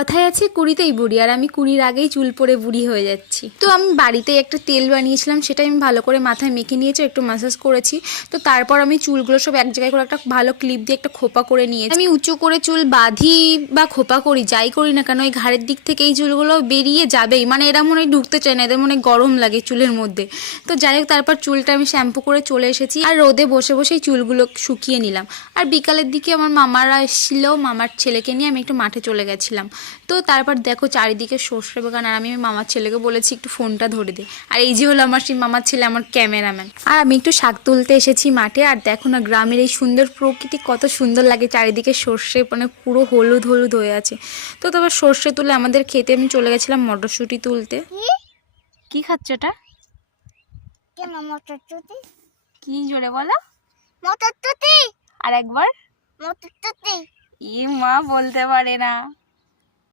কথায় আছে কুড়িতেই বুড়ি, আর আমি কুড়ির আগেই চুল পড়ে বুড়ি হয়ে যাচ্ছি। তো আমি বাড়িতেই একটা তেল বানিয়েছিলাম, সেটা আমি ভালো করে মাথায় মেখে নিয়েছি, একটু ম্যাসাজ করেছি। তো তারপর আমি চুলগুলো সব এক জায়গায় করে একটা ভালো ক্লিপ দিয়ে একটা খোপা করে নিয়েছি। আমি উঁচু করে চুল বাঁধি বা খোপা করি, যাই করি না কেন, এই ঘাড়ের দিক থেকে এই চুলগুলো বেরিয়ে যাবেই, মানে এরা মনে হয় ঢুকতে চায় না, এদের মনে গরম লাগে চুলের মধ্যে। তো যাই হোক, তারপর চুলটা আমি শ্যাম্পু করে চলে এসেছি, আর রোদে বসে বসে এই চুলগুলো শুকিয়ে নিলাম। আর বিকালের দিকে আমার মামারা এসেছিল, মামার ছেলেকে নিয়ে আমি একটু মাঠে চলে গেছিলাম। তো তারপর দেখো চারিদিকে সর্ষে বাগান, আর আমি মামার ছেলেকে বলেছি একটু ফোনটা ধরে দে। আর এই যে হলো আমার সেই মামার ছেলে, আমার ক্যামেরাম্যান। আর আমি একটু শাক তুলতে এসেছি মাঠে। আর দেখো না, গ্রামের এই সুন্দর প্রকৃতি কত সুন্দর লাগে, চারিদিকে সর্ষে মানে পুরো হলুদ হলুদ হয়ে আছে। তো তারপর সর্ষে তুলে আমাদের খেতে আমি চলে গেছিলাম মটরশুঁটি তুলতে। কি খাচ্ছ এটা? কেন মটরশুঁটি? কি জোরে বলো। মটরশুঁটি। আর একবার। মটরশুঁটি। ই মা বলতে পারে না।